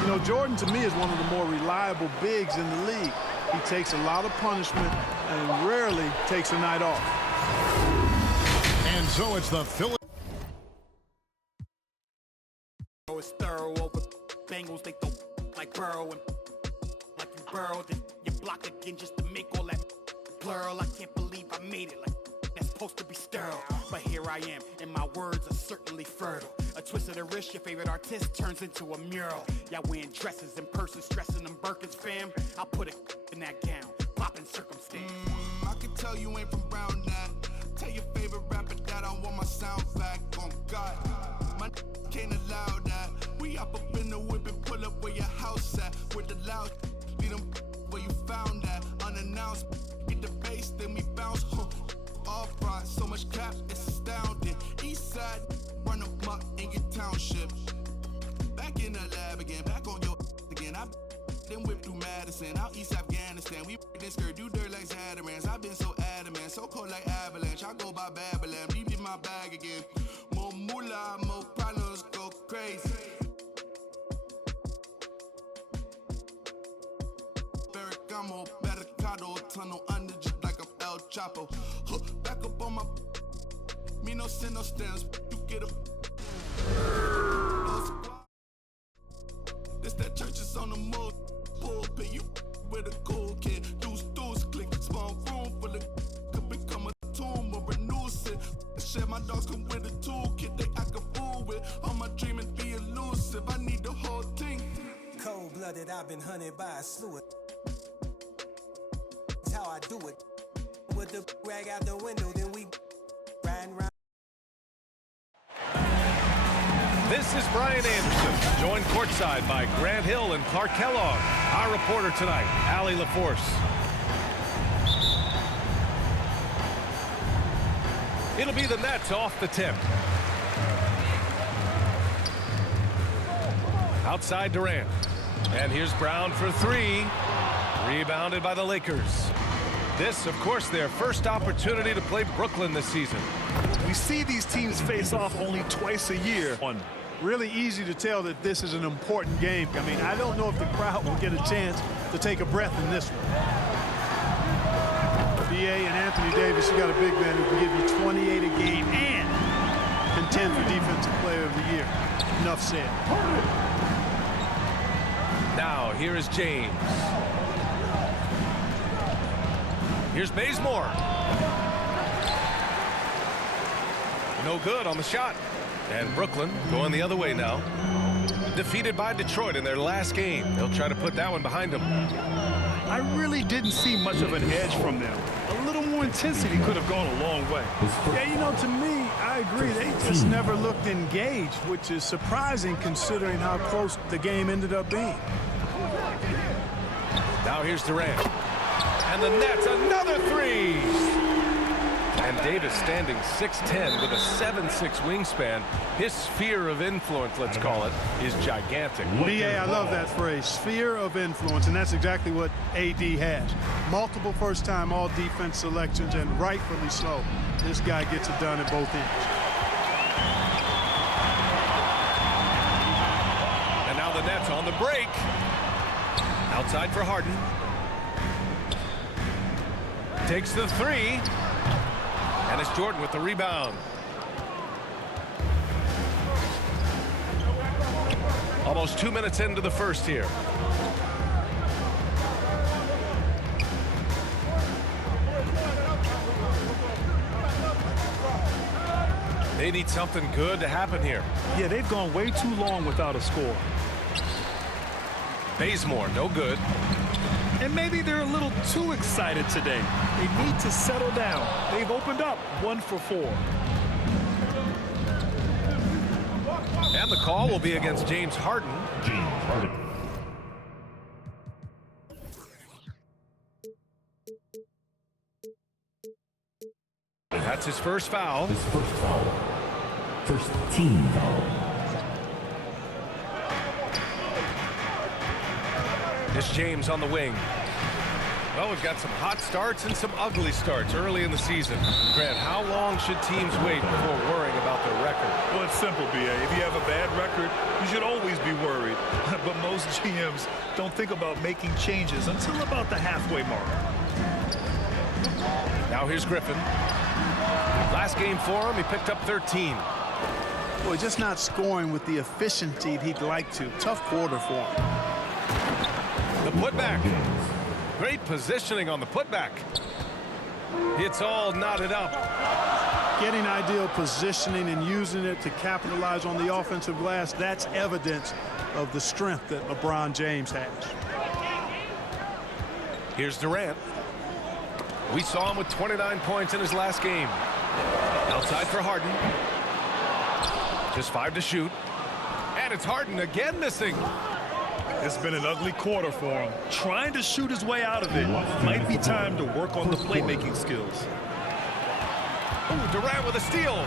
You know, Jordan, to me, is one of the more reliable bigs in the league. He takes a lot of punishment and rarely takes a night off. And so it's the Philly. It's thorough over Bengals. They throw like Burrow and like you burrowed and you block again just to make all that plural. I can't believe I made it like that's supposed to be sterile. But here I am, and my words are certainly fertile. A twist of the wrist, your favorite artist turns into a mural. Y'all wearing dresses in person, stressing them Birkins, fam. I'll put a in that gown, poppin' circumstance. I can tell you ain't from Brown that. Tell your favorite rapper that I want my sound back. On God, my can't allow that. We up in the whip and pull up where your house at. With the loud, lead them where you found that. Unannounced, get the bass, then we bounce. All front, so much cap, it's astounding. East side, run up in your township. Back in the lab again, back on your again. I then whip through Madison, out East Afghanistan. We this skirt, do dirt like Zatarans. I've been so adamant, so cold like avalanche. I go by Babylon, deep in my bag again. More moolah, more problems, go crazy. Ferragamo, Barricado, tunnel under just like a El Chapo. Back up on my, me no sin, no stems. You get a. This that church is on the move. Pulpit, you with a cool kid. Deuce, click. Small room full of could become a tomb or a nuisance. Shit, my dogs come with a toolkit. They act a fool with. All my dreaming be elusive. I need the whole thing. Cold-blooded, I've been hunted by a slew. That's how I do it. With the rag out the window, then we riding around. This is Brian Anderson, joined courtside by Grant Hill and Clark Kellogg. Our reporter tonight, Allie LaForce. It'll be the Nets off the tip. Outside Durant. And here's Brown for three. Rebounded by the Lakers. This, of course, their first opportunity to play Brooklyn this season. We see these teams face off only twice a year. Really easy to tell that this is an important game. I mean, I don't know if the crowd will get a chance to take a breath in this one. B.A. and Anthony Davis, you got a big man who can give you 28 a game and contend for Defensive Player of the Year. Enough said. Now, here is James. Here's Bazemore. No good on the shot. And Brooklyn going the other way now. Defeated by Detroit in their last game. They'll try to put that one behind them. I really didn't see much of an edge from them. A little more intensity could have gone a long way. Yeah, you know, to me, I agree. They just never looked engaged, which is surprising considering how close the game ended up being. Now here's Durant. And the Nets, another three. And Davis standing 6'10" with a 7'6" wingspan. His sphere of influence, let's call it, is gigantic. B.A., I love that phrase, sphere of influence, and that's exactly what A.D. has. Multiple first-time all-defense selections, and rightfully so. This guy gets it done at both ends. And now the Nets on the break. Outside for Harden. Takes the three. And it's Jordan with the rebound. Almost 2 minutes into the first here. They need something good to happen here. Yeah, they've gone way too long without a score. Bazemore, no good. And maybe they're a little too excited today. They need to settle down. They've opened up 1 for 4. And the call will be against James Harden. That's his first foul. First team foul. It's James on the wing. Well, we've got some hot starts and some ugly starts early in the season. Grant, how long should teams wait before worrying about their record? Well, it's simple, B.A. If you have a bad record, you should always be worried. But most GMs don't think about making changes until about the halfway mark. Now here's Griffin. Last game for him, he picked up 13. Boy, just not scoring with the efficiency he'd like to. Tough quarter for him. The putback. Great positioning on the putback. It's all knotted up. Getting ideal positioning and using it to capitalize on the offensive glass, that's evidence of the strength that LeBron James has. Here's Durant. We saw him with 29 points in his last game. Outside for Harden. Just 5 to shoot. And it's Harden again missing. It's been an ugly quarter for him. Trying to shoot his way out of it. Might be time to work on the playmaking skills. Ooh, Durant with a steal.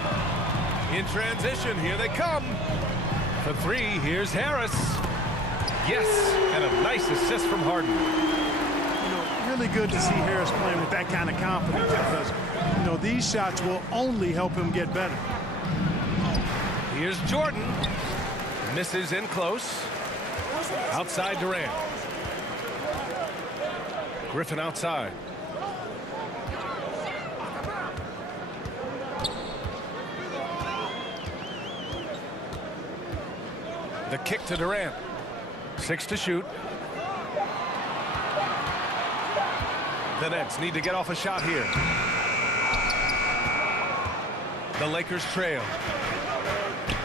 In transition, here they come. For 3, here's Harris. Yes, and a nice assist from Harden. You know, really good to see Harris playing with that kind of confidence because, you know, these shots will only help him get better. Here's Jordan. Misses in close. Outside Durant. Griffin outside. The kick to Durant. 6 to shoot. The Nets need to get off a shot here. The Lakers trail.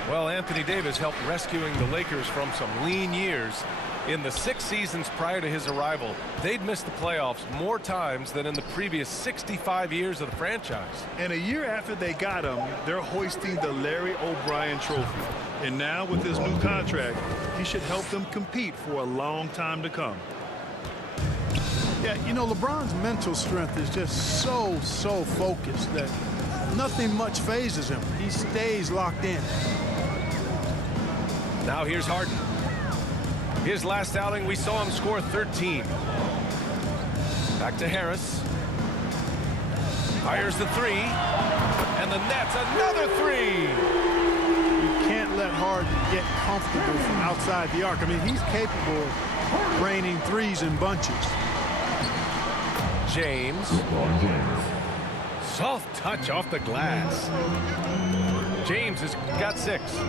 Well, Anthony Davis helped rescuing the Lakers from some lean years. In the 6 seasons prior to his arrival, they'd missed the playoffs more times than in the previous 65 years of the franchise. And a year after they got him, they're hoisting the Larry O'Brien trophy. And now with his new contract, he should help them compete for a long time to come. Yeah, you know, LeBron's mental strength is just so focused that nothing much phases him. He stays locked in. Now here's Harden. His last outing, we saw him score 13. Back to Harris. Fires the 3. And the Nets, another 3. You can't let Harden get comfortable from outside the arc. I mean, he's capable of raining 3s in bunches. James. Soft touch off the glass. James has got 6.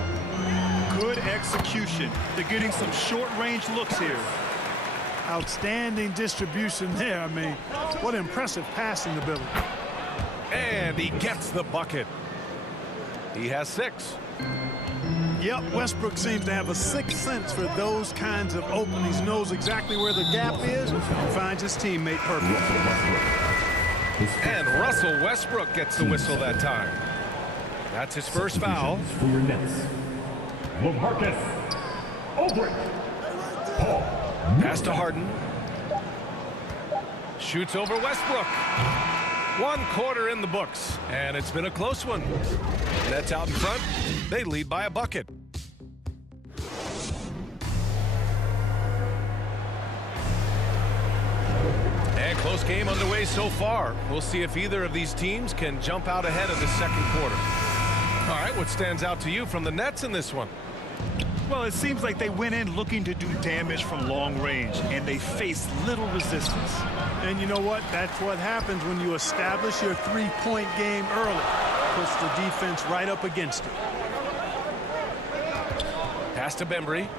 Good execution. They're getting some short-range looks here. Outstanding distribution there. I mean, what impressive passing ability. And he gets the bucket. He has 6. Yep, Westbrook seems to have a sixth sense for those kinds of openings. He knows exactly where the gap is and finds his teammate perfect. And Russell Westbrook gets the whistle that time. That's his first foul. For your Nets, LaMarcus Aldridge. Paul. Pass to Harden. Shoots over Westbrook. 1 quarter in the books, and it's been a close one. Nets out in front. They lead by a bucket. And close game underway so far. We'll see if either of these teams can jump out ahead of the second quarter. All right, what stands out to you from the Nets in this one? Well, it seems like they went in looking to do damage from long range, and they faced little resistance. And you know what? That's what happens when you establish your three-point game early. Puts the defense right up against it. Pass to Bembry.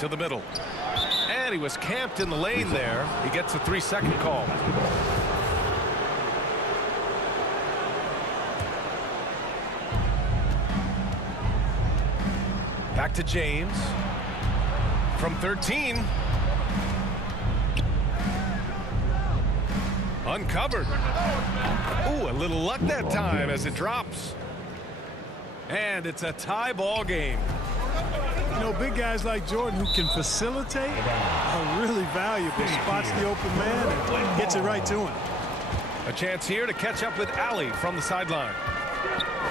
To the middle. And he was camped in the lane there. He gets a 3-second call. Back to James. From 13. Uncovered. Ooh, a little luck that time as it drops. And it's a tie ball game. You know, big guys like Jordan who can facilitate are really valuable. Spots the open man and gets it right to him. A chance here to catch up with Allie from the sideline.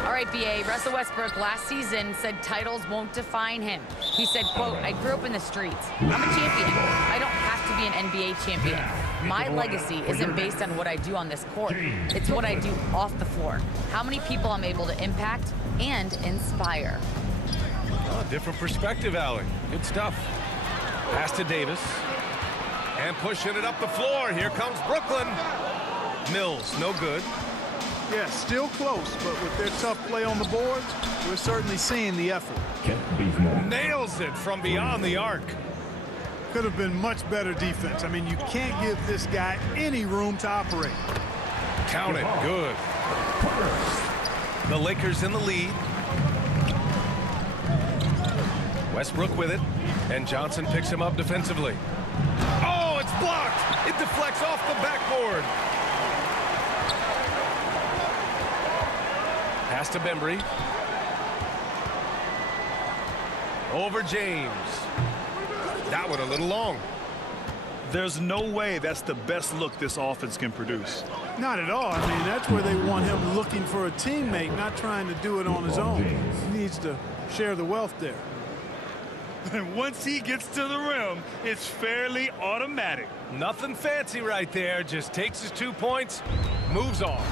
All right, BA, Russell Westbrook last season said titles won't define him. He said, quote, I grew up in the streets. I'm a champion. I don't have to be an NBA champion. My legacy isn't based on what I do on this court. It's what I do off the floor. How many people I'm able to impact and inspire. Oh, different perspective, Allie. Good stuff. Pass to Davis. And pushing it up the floor. Here comes Brooklyn. Mills, no good. Yeah, still close, but with their tough play on the boards, we're certainly seeing the effort. Nails it from beyond the arc. Could have been much better defense. I mean, you can't give this guy any room to operate. Count it, good. The Lakers in the lead. Westbrook with it, and Johnson picks him up defensively. Oh, it's blocked. It deflects off the backboard. Pass to Bembry. Over James. That one a little long. There's no way that's the best look this offense can produce. Not at all. I mean, that's where they want him looking for a teammate, not trying to do it on his own. He needs to share the wealth there. And once he gets to the rim, it's fairly automatic. Nothing fancy right there. Just takes his 2 points, moves on.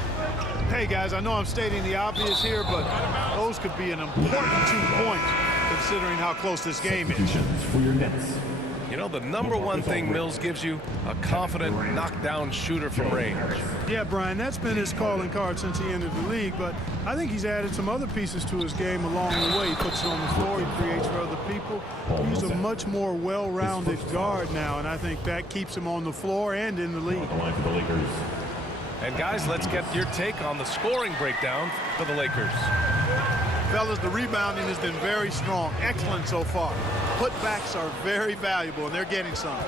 Hey, guys, I know I'm stating the obvious here, but those could be an important 2 points considering how close this game is. For your Nets. You know, the number one thing Mills gives you, a confident knockdown shooter from range. Yeah, Brian, that's been his calling card since he entered the league, but I think he's added some other pieces to his game along the way. He puts it on the floor, he creates for other people. He's a much more well-rounded guard now, and I think that keeps him on the floor and in the league. And guys, let's get your take on the scoring breakdown for the Lakers. Fellas, the rebounding has been very strong. Excellent so far. Putbacks are very valuable, and they're getting some.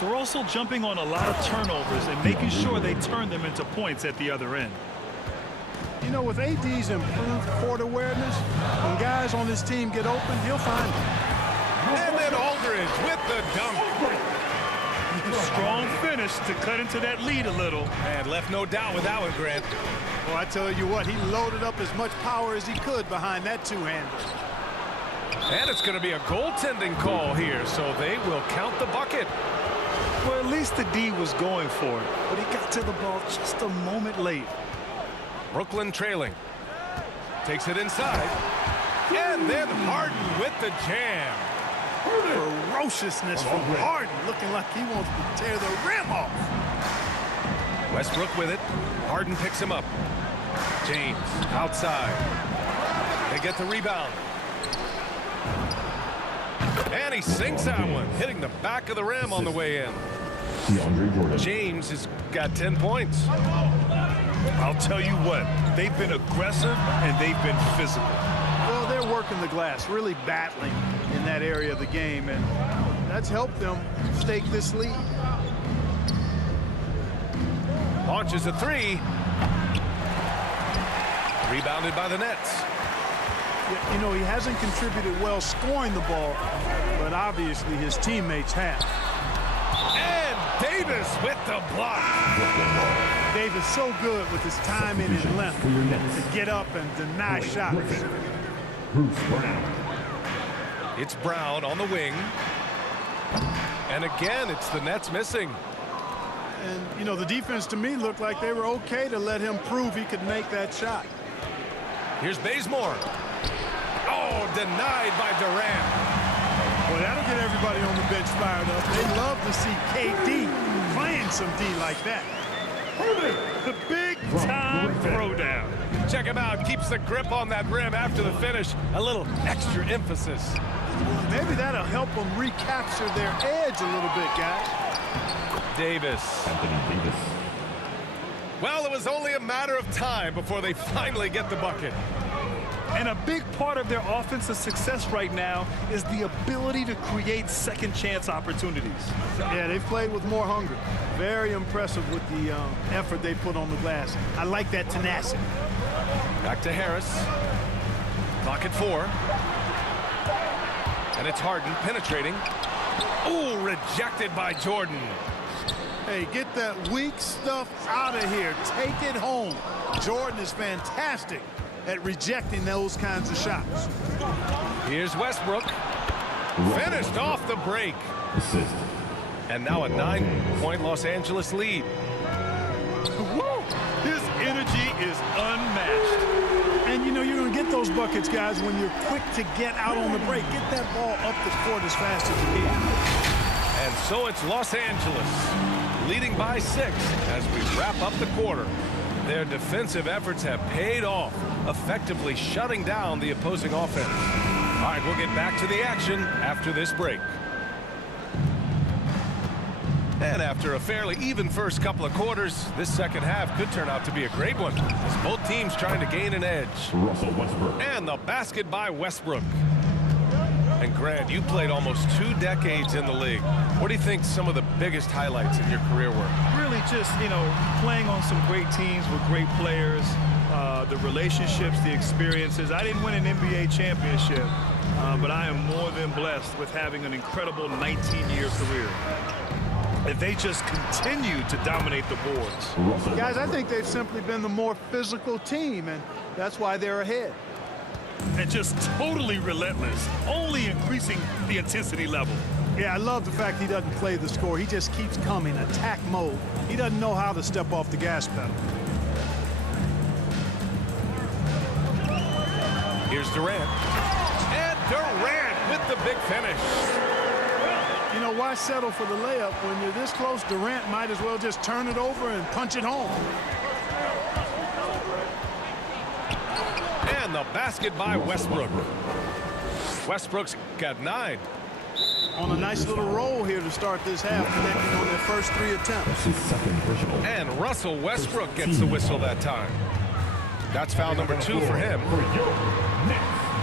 They're also jumping on a lot of turnovers and making sure they turn them into points at the other end. You know, with AD's improved court awareness, when guys on this team get open, he'll find them. And then Aldridge with the dunk. Strong finish to cut into that lead a little. And left no doubt with that one, Grant. Well, I tell you what, he loaded up as much power as he could behind that two-hander. And it's going to be a goaltending call here, so they will count the bucket. Well, at least the D was going for it, but he got to the ball just a moment late. Brooklyn trailing. Takes it inside. And then Harden with the jam. Ferociousness from Harden, looking like he wants to tear the rim off. Westbrook with it. Harden picks him up. James outside. They get the rebound. And he sinks that one, hitting the back of the rim on the way in. James has got 10 points. I'll tell you what, they've been aggressive and they've been physical. Well, they're working the glass, really battling in that area of the game, and that's helped them stake this lead. Launches a three. Rebounded by the Nets. You know, he hasn't contributed well scoring the ball, but obviously his teammates have. And Davis with the block. Davis so good with his timing and length to get up and deny shots. It's Brown on the wing. And again, it's the Nets missing. And, you know, the defense to me looked like they were okay to let him prove he could make that shot. Here's Bazemore. Oh, denied by Durant. Well, that'll get everybody on the bench fired up. They love to see KD playing some D like that. The big-time throwdown. Check him out. Keeps the grip on that rim after the finish. A little extra emphasis. Maybe that'll help them recapture their edge a little bit, guys. Davis. Well, it was only a matter of time before they finally get the bucket. And a big part of their offensive success right now is the ability to create second chance opportunities. Yeah, they've played with more hunger. Very impressive with the effort they put on the glass. I like that tenacity. Back to Harris. Clock at 4. And it's Harden penetrating. Ooh, rejected by Jordan. Hey, get that weak stuff out of here. Take it home. Jordan is fantastic at rejecting those kinds of shots. Here's Westbrook. Finished off the break. Assist. And now a 9-point Los Angeles lead. Woo! His energy is unmatched. And, you know, you're going to get those buckets, guys, when you're quick to get out on the break. Get that ball up the court as fast as you can. And so it's Los Angeles, leading by 6 as we wrap up the quarter. Their defensive efforts have paid off, effectively shutting down the opposing offense. All right, we'll get back to the action after this break. And after a fairly even first couple of quarters, this second half could turn out to be a great one, as both teams trying to gain an edge. Russell Westbrook. And the basket by Westbrook. And Grant, you played almost 2 decades in the league. What do you think some of the biggest highlights in your career were? Really just, you know, playing on some great teams with great players, the relationships, the experiences. I didn't win an NBA championship, but I am more than blessed with having an incredible 19-year career. And they just continue to dominate the boards. Guys, I think they've simply been the more physical team, and that's why they're ahead. And just totally relentless, only increasing the intensity level. Yeah, I love the fact he doesn't play the score. He just keeps coming, attack mode. He doesn't know how to step off the gas pedal. Here's Durant. And Durant with the big finish. You know, why settle for the layup when you're this close? Durant might as well just turn it over and punch it home. And the basket by Westbrook. Westbrook's got 9. On a nice little roll here to start this half, connecting on their first 3 attempts. And Russell Westbrook gets the whistle that time. That's foul number 2 for him.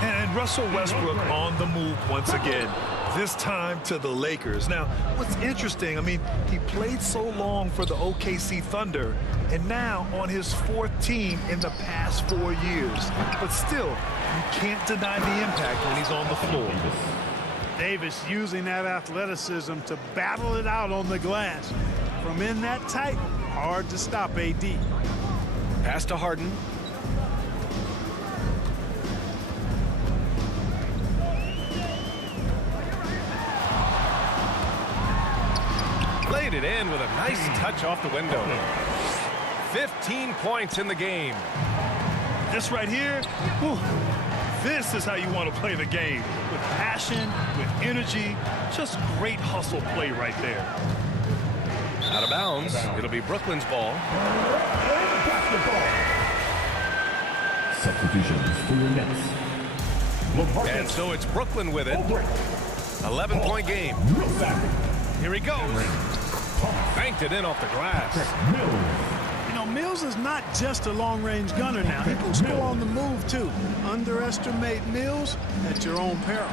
And Russell Westbrook on the move once again, this time to the Lakers. Now, what's interesting, I mean, he played so long for the OKC Thunder, and now on his 4th team in the past 4 years. But still, you can't deny the impact when he's on the floor. Davis using that athleticism to battle it out on the glass. From in that tight, hard to stop AD. Pass to Harden. Laid it in with a nice touch off the window. 15 points in the game. This right here, whew, this is how you want to play the game. With passion, with energy, just great hustle play right there. Out of bounds. It'll be Brooklyn's ball. Substitutions for your Nets. And so it's Brooklyn with it. 11-point game. Here he goes. Banked it in off the glass. You know, Mills is not just a long-range gunner now. He can score on the move, too. Underestimate Mills at your own peril.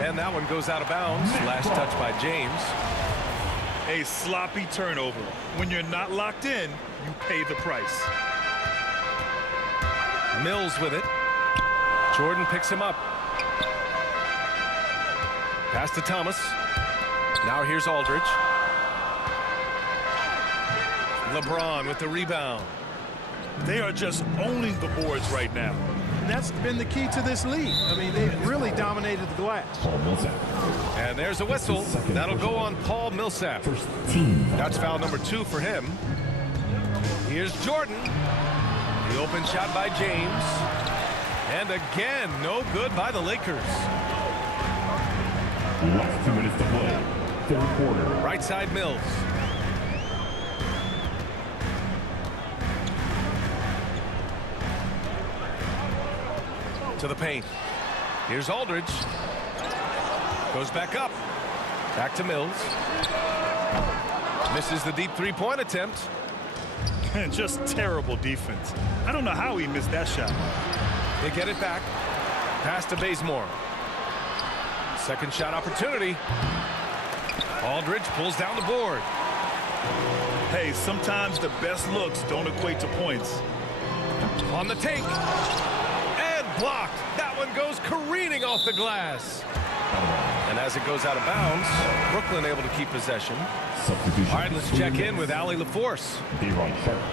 And that one goes out of bounds. Last touch by James. A sloppy turnover. When you're not locked in, you pay the price. Mills with it. Jordan picks him up. Pass to Thomas. Now here's Aldridge. LeBron with the rebound. They are just owning the boards right now. And that's been the key to this league. I mean, they've really dominated the glass. Paul Millsap. And there's a whistle. That'll go on Paul Millsap. First team. That's foul number 2 for him. Here's Jordan. The open shot by James. And again, no good by the Lakers. Last 2 minutes to play. Third quarter. Right side Mills. To the paint. Here's Aldridge. Goes back up. Back to Mills. Misses the deep 3-point attempt. And just terrible defense. I don't know how he missed that shot. They get it back. Pass to Bazemore. Second shot opportunity. Aldridge pulls down the board. Hey, sometimes the best looks don't equate to points. On the take. And blocked. That one goes careening off the glass. And And as it goes out of bounds, Brooklyn able to keep possession. Substitution. All right, let's check in with Allie LaForce.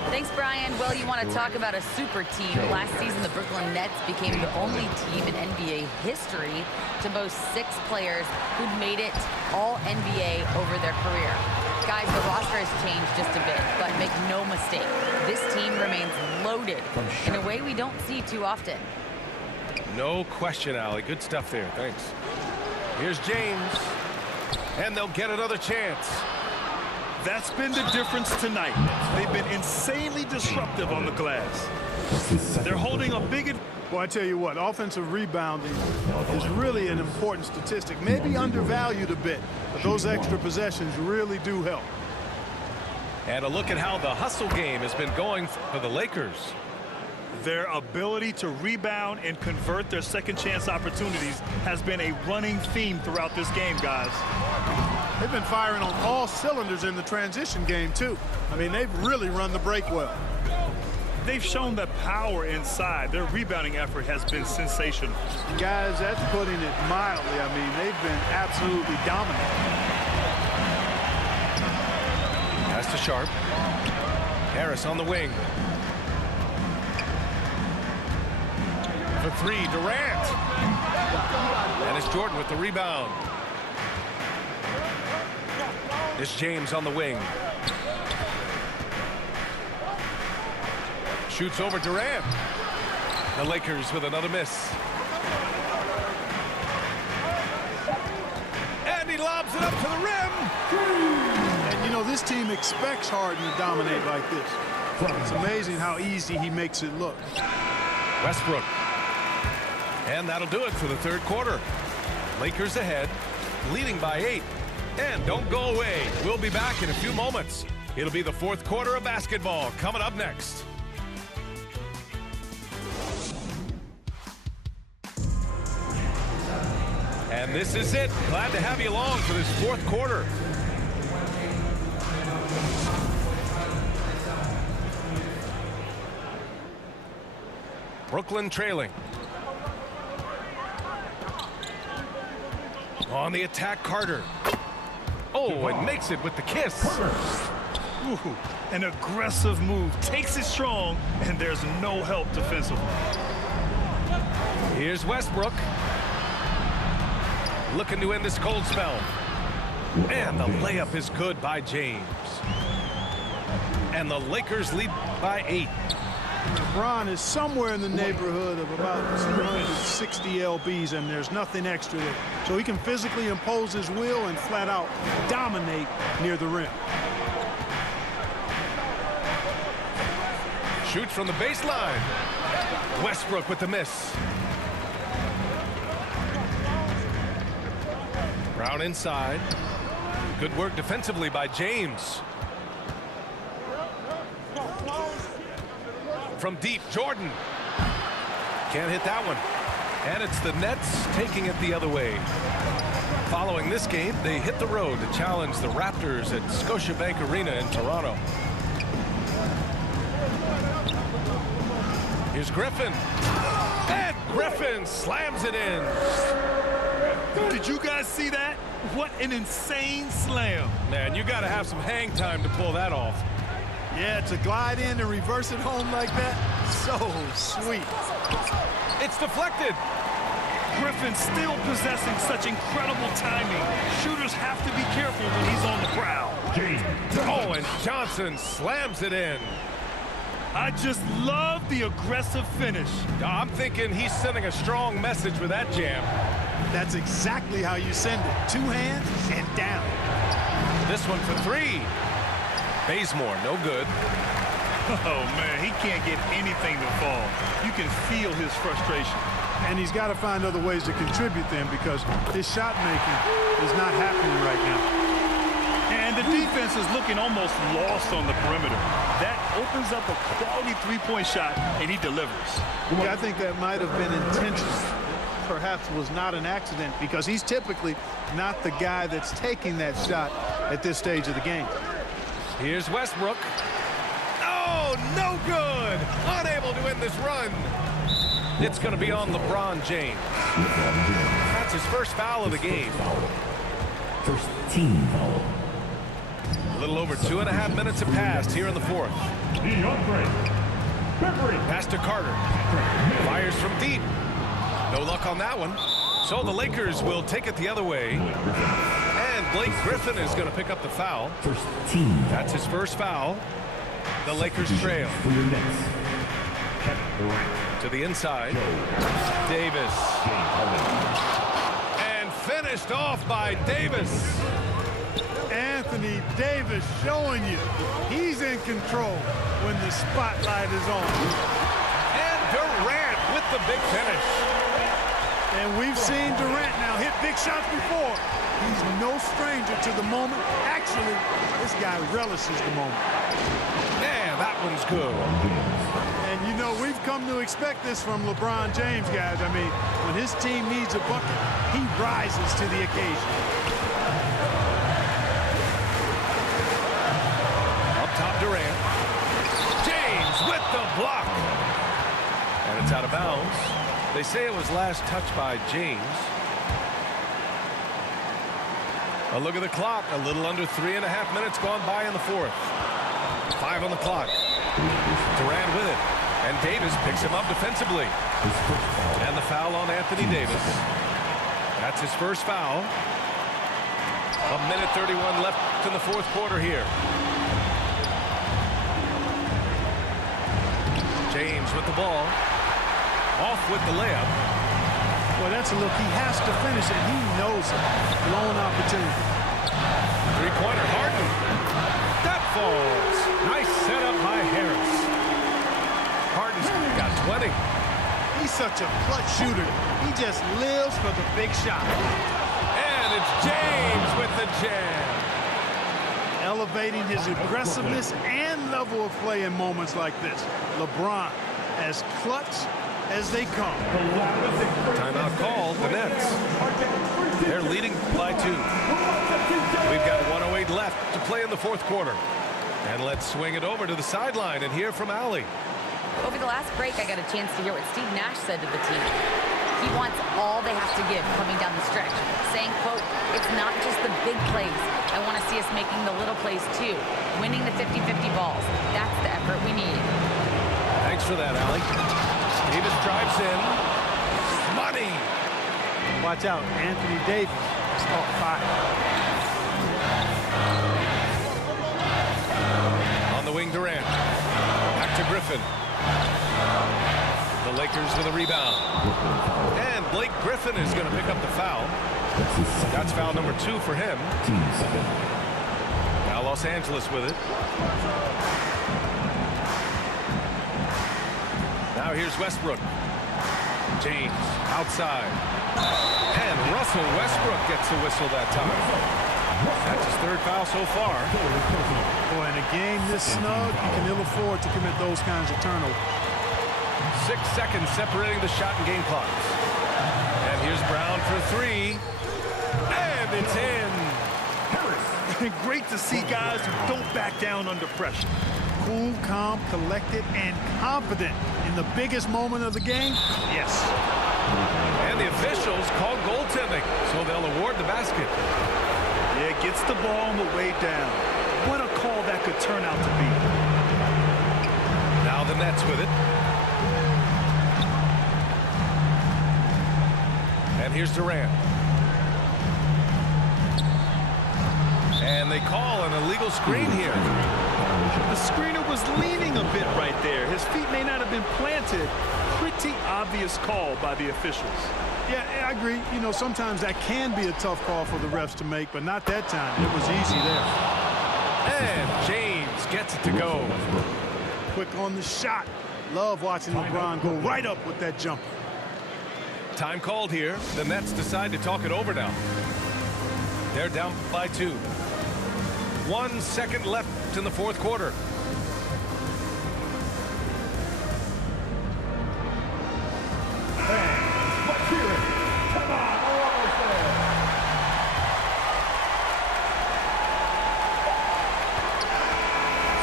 Thanks, Brian. Well, you want to talk about a super team. Last season, the Brooklyn Nets became the only team in NBA history to boast 6 players who'd made it all NBA over their career. Guys, the roster has changed just a bit, but make no mistake, this team remains loaded in a way we don't see too often. No question, Allie. Good stuff there. Thanks. Here's James. And they'll get another chance. That's been the difference tonight. They've been insanely disruptive on the glass. They're holding a big... Well, I tell you what, offensive rebounding is really an important statistic. Maybe undervalued a bit, but those extra possessions really do help. And a look at how the hustle game has been going for the Lakers. Their ability to rebound and convert their second chance opportunities has been a running theme throughout this game, guys. They've been firing on all cylinders in the transition game, too. I mean, they've really run the break well. They've shown the power inside. Their rebounding effort has been sensational. Guys, that's putting it mildly. I mean, they've been absolutely dominant. Pass to Sharp. Harris on the wing. For 3, Durant. And it's Jordan with the rebound. It's James on the wing. Shoots over Durant. The Lakers with another miss. And he lobs it up to the rim. And, you know, this team expects Harden to dominate like this. It's amazing how easy he makes it look. Westbrook. And that'll do it for the third quarter. Lakers ahead, leading by 8. And don't go away. We'll be back in a few moments. It'll be the fourth quarter of basketball coming up next. And this is it. Glad to have you along for this fourth quarter. Brooklyn trailing. On the attack, Carter. Oh, and makes it with the kiss. Ooh, an aggressive move. Takes it strong, and there's no help defensively. Here's Westbrook. Looking to end this cold spell. And the layup is good by James. And the Lakers lead by 8. LeBron is somewhere in the neighborhood of about 260 lbs, and there's nothing extra there. So he can physically impose his will and flat out dominate near the rim. Shoots from the baseline. Westbrook with the miss. Brown inside. Good work defensively by James. From deep, Jordan. Can't hit that one. And it's the Nets taking it the other way. Following this game, they hit the road to challenge the Raptors at Scotiabank Arena in Toronto. Here's Griffin. And Griffin slams it in. Did you guys see that? What an insane slam. Man, you got to have some hang time to pull that off. Yeah, to glide in and reverse it home like that, so sweet. It's deflected. Griffin still possessing such incredible timing. Shooters have to be careful when he's on the prowl. Oh, and Johnson slams it in. I just love the aggressive finish. I'm thinking he's sending a strong message with that jam. That's exactly how you send it. 2 hands and down. This one for 3. Bazemore, no good. Oh, man, he can't get anything to fall. You can feel his frustration. And he's got to find other ways to contribute then, because his shot making is not happening right now. And the defense is looking almost lost on the perimeter. That opens up a quality three-point shot, and he delivers. Yeah, I think that might have been intentional. Perhaps was not an accident, because he's typically not the guy that's taking that shot at this stage of the game. Here's Westbrook. Oh, no good. Unable to end this run. It's going to be on LeBron James. That's his first foul of the game. First team foul. A little over 2.5 minutes have passed here in the fourth. Pass to Carter. Fires from deep. No luck on that one. So the Lakers will take it the other way. And Blake Griffin is going to pick up the foul. First team. That's his first foul. The Lakers trail. For your next. To the inside. Davis. And finished off by Davis. Anthony Davis showing you he's in control when the spotlight is on. And Durant with the big finish. And we've seen Durant now hit big shots before. He's no stranger to the moment. Actually, this guy relishes the moment. Yeah, that one's good. And you know, we've come to expect this from LeBron James, guys. I mean, when his team needs a bucket, he rises to the occasion. Up top, Durant. James with the block. And it's out of bounds. They say it was last touched by James. A look at the clock. A little under 3.5 minutes gone by in the fourth. 5 on the clock. Durant with it. And Davis picks him up defensively. And the foul on Anthony Davis. That's his first foul. 1:31 left in the fourth quarter here. James with the ball. Off with the layup. Well, that's a look he has to finish, and he knows it. Blown opportunity. Three-pointer, Harden. That falls. Nice setup by Harris. Harden's got 20. He's such a clutch shooter. He just lives for the big shot. And it's James with the jam. Elevating his aggressiveness and level of play in moments like this. LeBron, as clutch as they come. Timeout called, the Nets. They're leading by 2. We've got 1:08 left to play in the fourth quarter. And let's swing it over to the sideline and hear from Allie. Over the last break, I got a chance to hear what Steve Nash said to the team. He wants all they have to give coming down the stretch, saying, quote, it's not just the big plays. I want to see us making the little plays too, winning the 50-50 balls. That's the effort we need. Thanks for that, Allie. Davis drives in. Money. Watch out, Anthony Davis is caught fire. On the wing, Durant. Back to Griffin. The Lakers with a rebound. And Blake Griffin is going to pick up the foul. That's foul number 2 for him. Now Los Angeles with it. Now here's Westbrook. James outside. And Russell Westbrook gets a whistle that time. That's his 3rd foul so far. Boy, in a game this snug, you can ill afford to commit those kinds of turnovers. 6 seconds separating the shot and game clocks. And here's Brown for 3. And it's in. Great to see guys who don't back down under pressure. Cool, calm, collected, and confident in the biggest moment of the game? Yes. And the officials call goaltending, so they'll award the basket. Yeah, gets the ball on the way down. What a call that could turn out to be. Now the Nets with it. And here's Durant. And they call an illegal screen here. The screener was leaning a bit right there. His feet may not have been planted. Pretty obvious call by the officials. Yeah, I agree. You know, sometimes that can be a tough call for the refs to make, but not that time. It was easy there. And James gets it to go. Quick on the shot. Love watching LeBron go right up with that jumper. Time called here. The Nets decide to talk it over now. They're down by 2. 1 second left in the fourth quarter.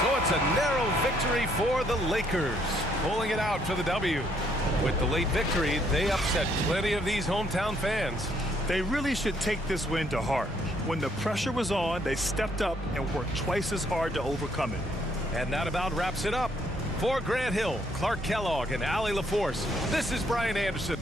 So it's it's a narrow victory for the Lakers, pulling it out for the W. With the late victory, they upset plenty of these hometown fans. They really should take this win to heart. When the pressure was on, they stepped up and worked twice as hard to overcome it. And that about wraps it up. For Grant Hill, Clark Kellogg, and Allie LaForce, this is Brian Anderson.